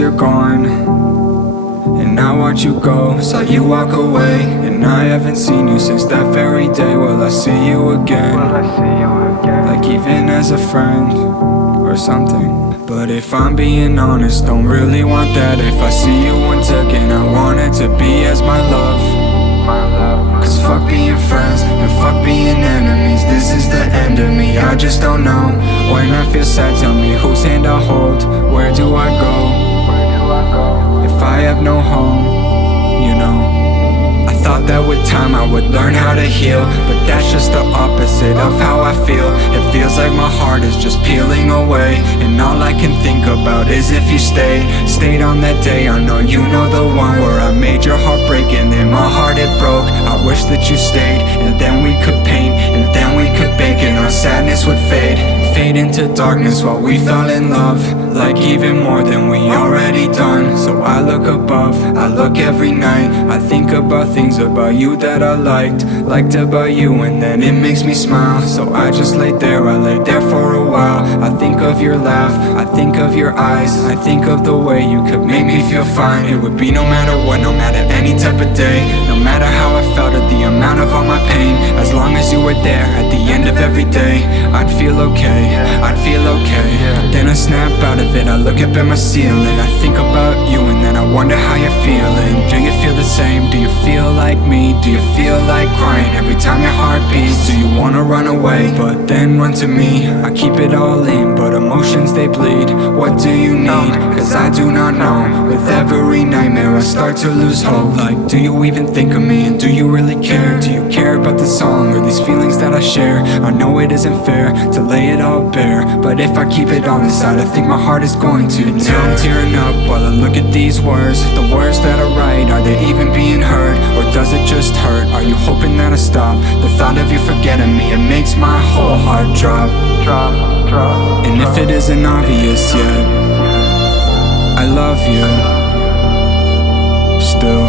you're gone, and I watch you go. Saw you walk away, and I haven't seen you since that very day. Will I see you again? Like even as a friend or something. But if I'm being honest, don't really want that. If I see you once again, I want it to be as my love. Cause fuck being friends and fuck being enemies. This is the end of me, I just don't know. When I feel sad, tell me whose hand I hold. Where do I go? If I have no home, you know. I thought that with time I would learn how to heal, but that's just the opposite of how I feel. It feels like my heart is just peeling away, and all I can think about is if you stayed on that day. I know you know the one where I made your heart break, and then my heart it broke. I wish that you stayed, and then we could paint, and then we could bake, and our sadness would fade into darkness while we fell in love. Like even more than we already done. So I look above, I look every night. I think about things about you that I liked about you, and then it makes me smile. So I just lay there, I lay there for a while. I think of your laugh, I think of your eyes. I think of the way you could make me feel fine. It would be no matter what, no matter any type of day, no matter how I felt or the amount of all my pain. As long as you were there at the end of every day, I'd feel okay, I'd feel okay. But then I snap out of it, I look up at my ceiling. I think about you and then I wonder how you're feeling. Do you feel the same? Do you feel like me? Do you feel like crying every time your heart beats? Do you wanna run away, but then run to me? I keep it all in, but emotions they bleed. What do you need? Cause I do not know. With every nightmare I start to lose hope. Like, do you even think of me? And do you really care? Do you care about the song or these feelings that I share? I know it isn't fair to lay it all bare, but if I keep it on inside, I think my heart is going to tear. Now I'm tearing up while I look at these words. The words that I write, are they even being heard? Or does it just hurt? Are you hoping that I stop? The thought of you forgetting me, it makes my whole heart drop. And if it isn't obvious yet, I love you still,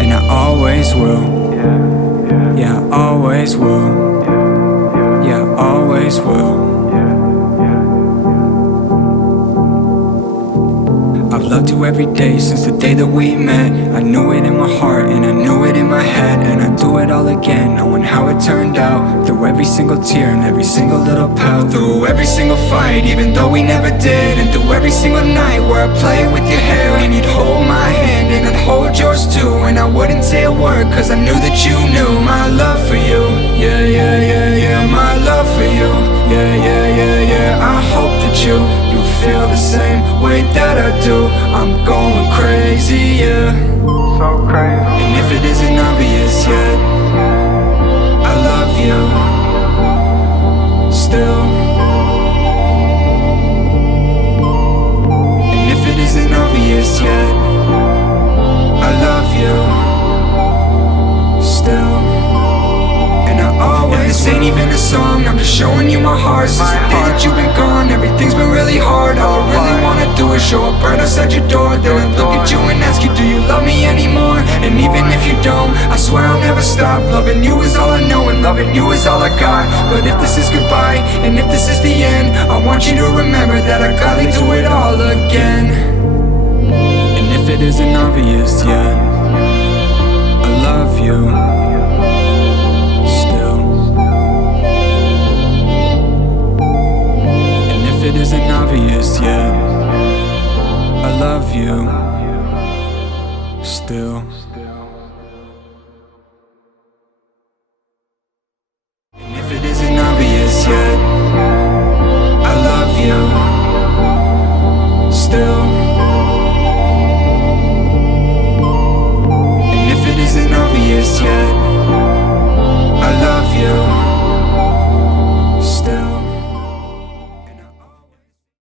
and I always will. Yeah, I always will. Yeah, I always will. I've loved you every day since the day that we met. I knew it in my heart and I knew it in my head, and I do it all again, knowing how it turned out. Through every single tear and every single little pout, through every single fight, even though we never did, and through every single night where I play with your hair, and you'd hold my hand and I'd hold yours too, and I wouldn't say a word cause I knew that you knew my love for you. Yeah, yeah, yeah, yeah, my love for you. Yeah, yeah, yeah, yeah, I hope that you feel the same way that I do. I'm going crazy, yeah, so crazy. And if it isn't obvious yet, I love you still. And if it isn't obvious yet, I love you still. And this ain't even a song, I'm just showing you my heart. Since the day that you've been gone, everything's been really hard. All I really wanna do is show up right outside your door. Then I look at you and ask you, do you love me anymore? And even if you don't, I swear I'll never stop. Loving you is all I know and loving you is all I got. But if this is goodbye, and if this is the end, I want you to remember that I gladly do it all again. And if it isn't obvious yet, I love you. If it isn't obvious yet, I love you still.